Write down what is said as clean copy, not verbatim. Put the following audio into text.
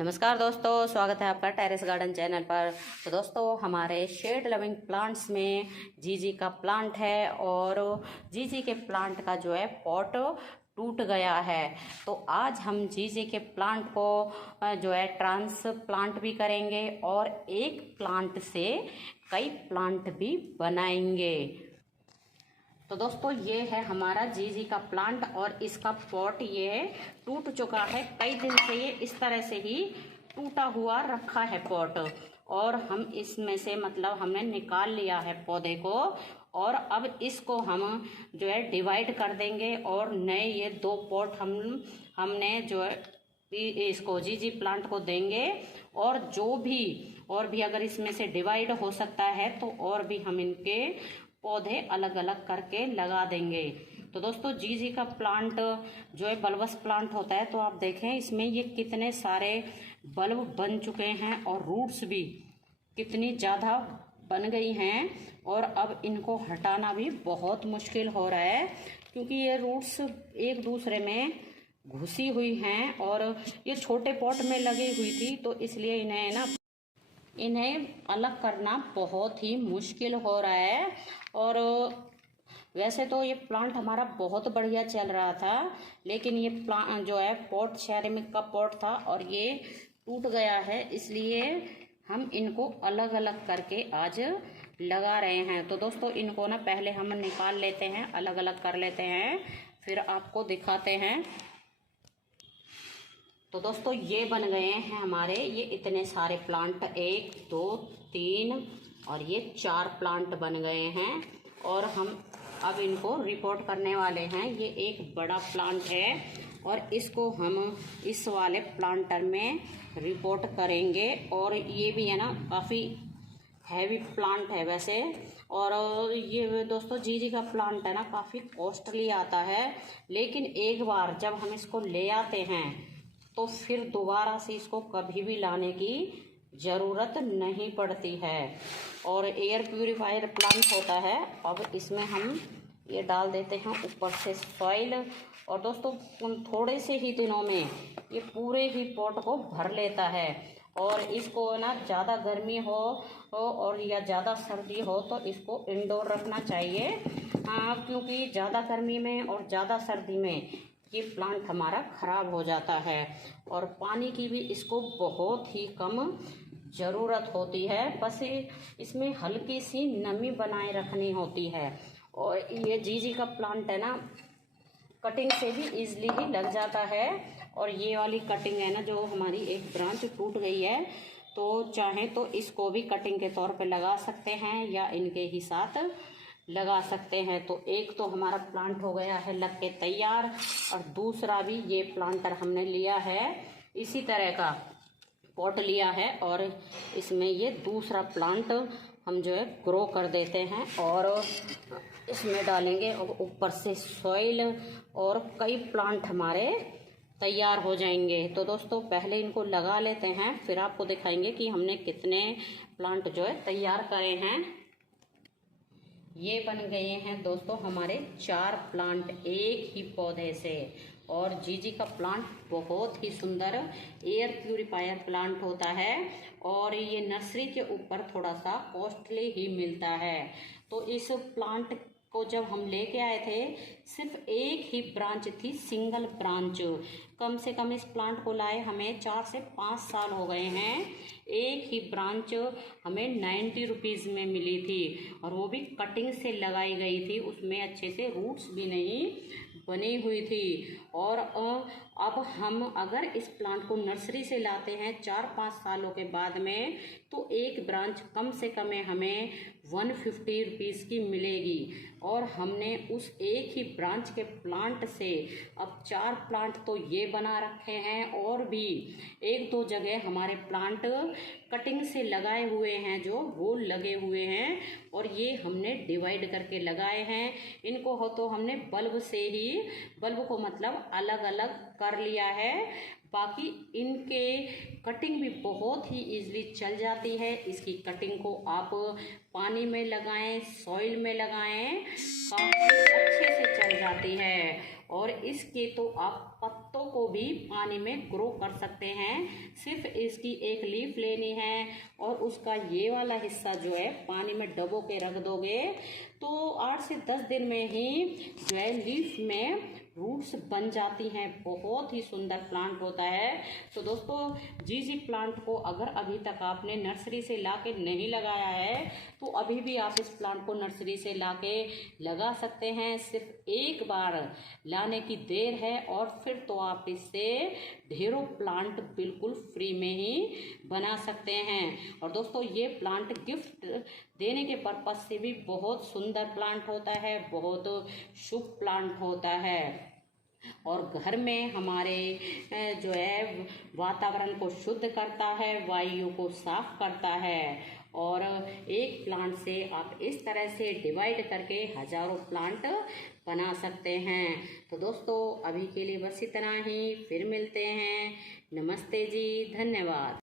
नमस्कार दोस्तों, स्वागत है आपका टेरेस गार्डन चैनल पर। तो दोस्तों, हमारे शेड लविंग प्लांट्स में जीजी का प्लांट है और जीजी के प्लांट का जो है पॉट टूट गया है। तो आज हम जीजी के प्लांट को जो है ट्रांसप्लांट भी करेंगे और एक प्लांट से कई प्लांट भी बनाएंगे। तो दोस्तों, ये है हमारा जीजी का प्लांट और इसका पॉट ये टूट चुका है। कई दिन से ये इस तरह से ही टूटा हुआ रखा है पॉट, और हम इसमें से हमने निकाल लिया है पौधे को, और अब इसको हम जो है डिवाइड कर देंगे और नए ये 2 पॉट हमने जो है इसको जीजी प्लांट को देंगे। और और भी अगर इसमें से डिवाइड हो सकता है तो और भी हम इनके पौधे अलग अलग करके लगा देंगे। तो दोस्तों, जीजी का प्लांट जो है बल्बस प्लांट होता है। तो आप देखें इसमें ये कितने सारे बल्ब बन चुके हैं और रूट्स भी कितनी ज़्यादा बन गई हैं, और अब इनको हटाना भी बहुत मुश्किल हो रहा है क्योंकि ये रूट्स एक दूसरे में घुसी हुई हैं और ये छोटे पॉट में लगी हुई थी, तो इसलिए इन्हें अलग करना बहुत ही मुश्किल हो रहा है। और वैसे तो ये प्लांट हमारा बहुत बढ़िया चल रहा था, लेकिन ये प्लांट जो है पॉट सेरेमिक का पॉट था और ये टूट गया है, इसलिए हम इनको अलग अलग करके आज लगा रहे हैं। तो दोस्तों, इनको ना पहले हम निकाल लेते हैं, अलग अलग कर लेते हैं, फिर आपको दिखाते हैं। तो दोस्तों, ये बन गए हैं हमारे ये इतने सारे प्लांट, 1 2 3 और ये 4 प्लांट बन गए हैं, और हम अब इनको रिपोर्ट करने वाले हैं। ये एक बड़ा प्लांट है और इसको हम इस वाले प्लांटर में रिपोर्ट करेंगे। और ये भी है ना, काफ़ी हैवी प्लांट है वैसे। और ये दोस्तों, जीजी का प्लांट है ना, काफ़ी कॉस्टली आता है, लेकिन एक बार जब हम इसको ले आते हैं तो फिर दोबारा से इसको कभी भी लाने की ज़रूरत नहीं पड़ती है। और एयर प्यूरीफायर प्लांट होता है। अब इसमें हम ये डाल देते हैं ऊपर से सॉइल, और दोस्तों थोड़े से ही दिनों में ये पूरे ही पॉट को भर लेता है। और इसको ना ज़्यादा गर्मी हो और या ज़्यादा सर्दी हो तो इसको इंडोर रखना चाहिए, क्योंकि ज़्यादा गर्मी में और ज़्यादा सर्दी में ये प्लांट हमारा ख़राब हो जाता है। और पानी की भी इसको बहुत ही कम ज़रूरत होती है, बस इसमें हल्की सी नमी बनाए रखनी होती है। और ये जीजी का प्लांट है ना, कटिंग से भी इजीली ही लग जाता है। और ये वाली कटिंग है ना, जो हमारी एक ब्रांच टूट गई है, तो चाहें तो इसको भी कटिंग के तौर पे लगा सकते हैं या इनके ही साथ लगा सकते हैं। तो एक तो हमारा प्लांट हो गया है लग के तैयार, और दूसरा भी ये प्लांटर हमने लिया है, इसी तरह का पॉट लिया है, और इसमें ये दूसरा प्लांट हम जो है ग्रो कर देते हैं और इसमें डालेंगे, और ऊपर से सॉइल, और कई प्लांट हमारे तैयार हो जाएंगे। तो दोस्तों, पहले इनको लगा लेते हैं, फिर आपको दिखाएंगे कि हमने कितने प्लांट जो है तैयार करे हैं। ये बन गए हैं दोस्तों हमारे 4 प्लांट एक ही पौधे से। और जीजी का प्लांट बहुत ही सुंदर एयर प्यूरीफायर प्लांट होता है, और ये नर्सरी के ऊपर थोड़ा सा कॉस्टली ही मिलता है। तो इस प्लांट को जब हम लेके आए थे, सिर्फ एक ही ब्रांच थी, सिंगल ब्रांच। कम से कम इस प्लांट को लाए हमें 4 से 5 साल हो गए हैं। एक ही ब्रांच हमें 90 रुपीज़ में मिली थी, और वो भी कटिंग से लगाई गई थी, उसमें अच्छे से रूट्स भी नहीं बनी हुई थी। और अब हम अगर इस प्लांट को नर्सरी से लाते हैं 4-5 सालों के बाद में, तो एक ब्रांच कम से कम हमें 150 रुपीज़ की मिलेगी। और हमने उस एक ही ब्रांच के प्लांट से अब 4 प्लांट तो ये बना रखे हैं, और भी 1-2 जगह हमारे प्लांट कटिंग से लगाए हुए हैं, जो वो लगे हुए हैं, और ये हमने डिवाइड करके लगाए हैं। इनको हो तो हमने बल्ब को अलग अलग कर लिया है। बाकी इनके कटिंग भी बहुत ही इजीली चल जाती है। इसकी कटिंग को आप पानी में लगाएं, सॉइल में लगाएं, काफ़ी अच्छे से चल जाती है। और इसके तो आप पत्तों को भी पानी में ग्रो कर सकते हैं। सिर्फ इसकी एक लीफ लेनी है और उसका ये वाला हिस्सा जो है पानी में डबो के रख दोगे तो 8 से 10 दिन में ही जो है लीफ में रूट्स बन जाती हैं। बहुत ही सुंदर प्लांट होता है। तो दोस्तों जीजी प्लांट को अगर अभी तक आपने नर्सरी से लाके नहीं लगाया है तो अभी भी आप इस प्लांट को नर्सरी से लाके लगा सकते हैं। सिर्फ एक बार लाने की देर है और फिर तो आप इससे ढेरों प्लांट बिल्कुल फ्री में ही बना सकते हैं। और दोस्तों ये प्लांट गिफ्ट देने के पर्पज से भी बहुत सुंदर प्लांट होता है, बहुत शुभ प्लांट होता है और घर में हमारे जो है वातावरण को शुद्ध करता है, वायु को साफ करता है। और एक प्लांट से आप इस तरह से डिवाइड करके हजारों प्लांट बना सकते हैं। तो दोस्तों अभी के लिए बस इतना ही, फिर मिलते हैं। नमस्ते जी, धन्यवाद।